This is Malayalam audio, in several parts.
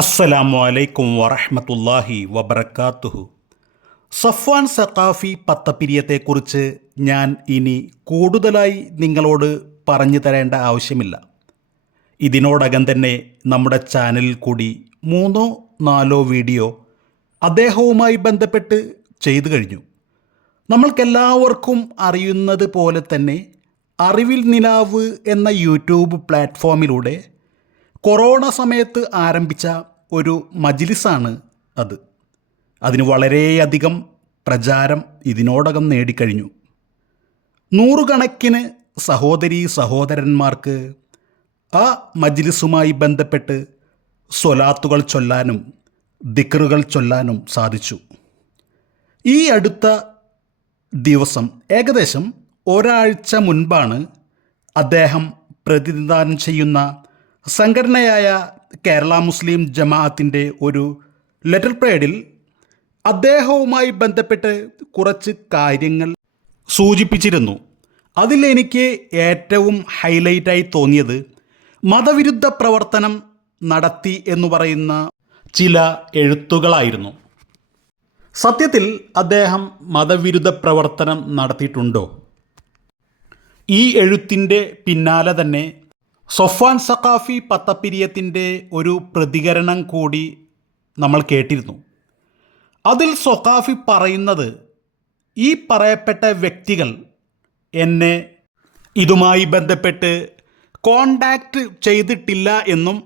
അസ്സലാമു അലൈക്കും വറഹ്മത്തുള്ളാഹി വബറകാതുഹു സഫ്വാൻ സഖാഫി പത്തപ്പിരിയത്തെക്കുറിച്ച് ഞാൻ ഇനി കൂടുതലായി നിങ്ങളോട് പറഞ്ഞു തരേണ്ട ആവശ്യമില്ല. ഇതിനോടകം തന്നെ നമ്മുടെ ചാനലിൽ കൂടി മൂന്നോ നാലോ വീഡിയോ അദ്ദേഹവുമായി ബന്ധപ്പെട്ട് ചെയ്തു കഴിഞ്ഞു. നമ്മൾക്കെല്ലാവർക്കും അറിയുന്നത് പോലെ തന്നെ അറിവിൽ നിലാവ് എന്ന യൂട്യൂബ് പ്ലാറ്റ്ഫോമിലൂടെ കൊറോണ സമയത്ത് ആരംഭിച്ച ഒരു മജിലിസാണ് അത്. അതിന് വളരെയധികം പ്രചാരം ഇതിനോടകം നേടിക്കഴിഞ്ഞു. നൂറുകണക്കിന് സഹോദരി സഹോദരന്മാർക്ക് ആ മജ്ലിസുമായി ബന്ധപ്പെട്ട് സ്വലാത്തുകൾ ചൊല്ലാനും ദിക്റുകൾ ചൊല്ലാനും സാധിച്ചു. ഈ അടുത്ത ദിവസം ഏകദേശം ഒരാഴ്ച മുൻപാണ് അദ്ദേഹം പ്രതിനിധാനം ചെയ്യുന്ന സംഘടനയായ കേരള മുസ്ലിം ജമാഅത്തിന്റെ ഒരു ലെറ്റർ പ്രേഡിൽ അദ്ദേഹവുമായി ബന്ധപ്പെട്ട് കുറച്ച് കാര്യങ്ങൾ സൂചിപ്പിച്ചിരുന്നു. അതിലെനിക്ക് ഏറ്റവും ഹൈലൈറ്റായി തോന്നിയത് മതവിരുദ്ധ പ്രവർത്തനം നടത്തി എന്ന് പറയുന്ന ചില എഴുത്തുകളായിരുന്നു. സത്യത്തിൽ അദ്ദേഹം മതവിരുദ്ധ പ്രവർത്തനം നടത്തിയിട്ടുണ്ടോ? ഈ എഴുത്തിന്റെ പിന്നാലെ തന്നെ സൊഫാൻ സഖാഫി പത്തപ്പിരിയത്തിന്റെ ഒരു പ്രതികരണം കൂടി നമ്മൾ കേട്ടിരുന്നു. അതിൽ സൊഖാഫി പറയുന്നത് ഈ പറയപ്പെട്ട വ്യക്തികൾ എന്നെ ഇതുമായി ബന്ധപ്പെട്ട് കോണ്ടാക്റ്റ് ചെയ്തിട്ടില്ല എന്നും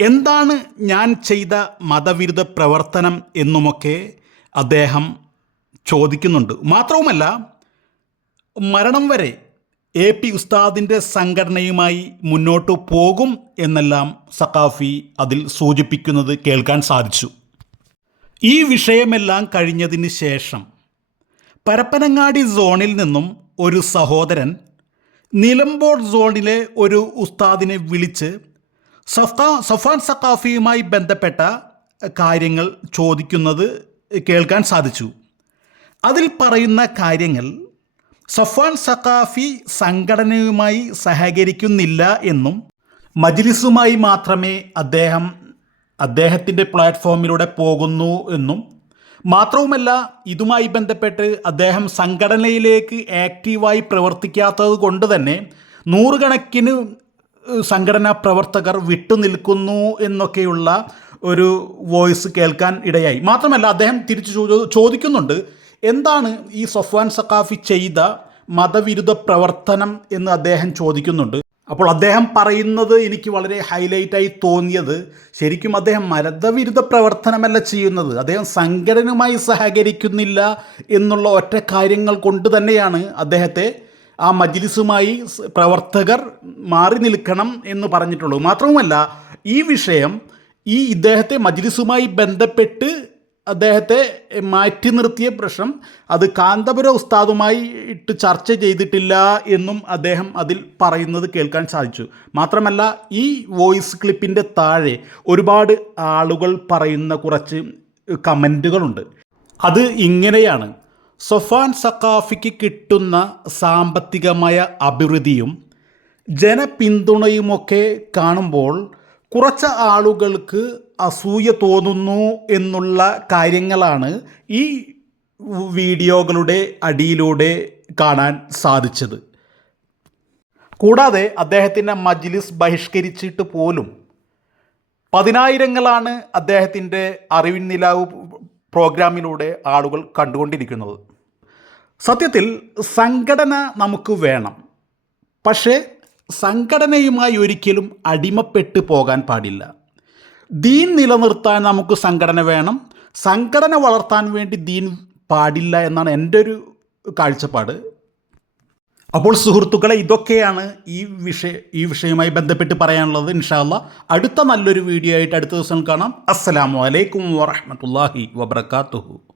എന്താണ് ഞാൻ ചെയ്ത മതവിരുദ്ധ പ്രവർത്തനം എന്നുമൊക്കെ അദ്ദേഹം ചോദിക്കുന്നുണ്ട്. മാത്രവുമല്ല മരണം വരെ എ പി ഉസ്താദിന്റെ സംഘടനയുമായി മുന്നോട്ടു പോകും എന്നെല്ലാം സഖാഫി അതിൽ സൂചിപ്പിക്കുന്നത് കേൾക്കാൻ സാധിച്ചു. ഈ വിഷയമെല്ലാം കഴിഞ്ഞതിന് ശേഷം പരപ്പനങ്ങാടി സോണിൽ നിന്നും ഒരു സഹോദരൻ നിലമ്പോർ സോണിലെ ഒരു ഉസ്താദിനെ വിളിച്ച് സഫാ സഫാൻ സഖാഫിയുമായി ബന്ധപ്പെട്ട കാര്യങ്ങൾ ചോദിക്കുന്നത് കേൾക്കാൻ സാധിച്ചു. അതിൽ പറയുന്ന കാര്യങ്ങൾ സഫാൻ സഖാഫി സംഘടനയുമായി സഹകരിക്കുന്നില്ല എന്നും മജ്ലിസുമായി മാത്രമേ അദ്ദേഹം അദ്ദേഹത്തിന്റെ പ്ലാറ്റ്ഫോമിലൂടെ പോകുന്നു എന്നും മാത്രവുമല്ല ഇതുമായി ബന്ധപ്പെട്ട് അദ്ദേഹം സംഘടനയിലേക്ക് ആക്റ്റീവായി പ്രവർത്തിക്കാത്തത് കൊണ്ട് തന്നെ നൂറുകണക്കിന് സംഘടനാ പ്രവർത്തകർ വിട്ടുനിൽക്കുന്നു എന്നൊക്കെയുള്ള ഒരു വോയിസ് കേൾക്കാൻ ഇടയായി. മാത്രമല്ല അദ്ദേഹം തിരിച്ചു ചോദിക്കുന്നുണ്ട് എന്താണ് ഈ സൊഫ്വാൻ സഖാഫി ചെയ്ത മതവിരുദ്ധ പ്രവർത്തനം എന്ന് അദ്ദേഹം ചോദിക്കുന്നുണ്ട്. അപ്പോൾ അദ്ദേഹം പറയുന്നത് എനിക്ക് വളരെ ഹൈലൈറ്റായി തോന്നിയത് ശരിക്കും അദ്ദേഹം മതവിരുദ്ധ പ്രവർത്തനമല്ല ചെയ്യുന്നത്. അദ്ദേഹം സംഘടനയുമായി സഹകരിക്കുന്നില്ല എന്നുള്ള ഒറ്റ കാര്യങ്ങൾ കൊണ്ട് തന്നെയാണ് അദ്ദേഹത്തെ ആ മജ്ലിസുമായി പ്രവർത്തകർ മാറി നിൽക്കണം എന്ന് പറഞ്ഞിട്ടുള്ളൂ മാത്രവുമല്ല ഈ വിഷയം ഈ ഇദ്ദേഹത്തെ മജ്ലിസുമായി ബന്ധപ്പെട്ട് അദ്ദേഹത്തെ മാറ്റി നിർത്തിയ പ്രശ്നം അത് കാന്തപുര ഉസ്താദുമായി ഇട്ട് ചർച്ച ചെയ്തിട്ടില്ല എന്നും അദ്ദേഹം അതിൽ പറയുന്നത് കേൾക്കാൻ സാധിച്ചു. മാത്രമല്ല ഈ വോയിസ് ക്ലിപ്പിന്റെ താഴെ ഒരുപാട് ആളുകൾ പറയുന്ന കുറച്ച് കമന്റുകളുണ്ട് അത് ഇങ്ങനെയാണ്. സൊഫാൻ സക്കാഫിക്ക് കിട്ടുന്ന സാമ്പത്തികമായ അഭിവൃദ്ധിയും ജനപിന്തുണയുമൊക്കെ കാണുമ്പോൾ കുറച്ച് ആളുകൾക്ക് അസൂയ തോന്നുന്നു എന്നുള്ള കാര്യങ്ങളാണ് ഈ വീഡിയോകളുടെ അടിയിലൂടെ കാണാൻ സാധിച്ചത്. കൂടാതെ അദ്ദേഹത്തിന്റെ മജ്ലിസ് ബഹിഷ്കരിച്ചിട്ട് പോലും പതിനായിരങ്ങളാണ് അദ്ദേഹത്തിന്റെ അറിവിൻ നിലാവ് പ്രോഗ്രാമിലൂടെ ആളുകൾ കണ്ടുകൊണ്ടിരിക്കുന്നത്. സത്യത്തിൽ സംഘടന നമുക്ക് വേണം. പക്ഷേ സംഘടനയുമായി ഒരിക്കലും അടിമപ്പെട്ട് പോകാൻ പാടില്ല. ദീൻ നിലനിർത്താൻ നമുക്ക് സംഘടന വേണം. സംഘടന വളർത്താൻ വേണ്ടി ദീൻ പാടില്ല എന്നാണ് എന്റെ ഒരു കാഴ്ചപ്പാട്. അപ്പോൾ സുഹൃത്തുക്കളെ ഇതൊക്കെയാണ് ഈ വിഷയ ഈ വിഷയവുമായി ബന്ധപ്പെട്ട് പറയാനുള്ളത് ഇൻഷാല്ല അടുത്ത നല്ലൊരു വീഡിയോ ആയിട്ട് അടുത്ത ദിവസം കാണാം. അസ്സലാമു അലൈക്കും വറഹമത്തല്ലാഹി വബർക്കാത്തുഹു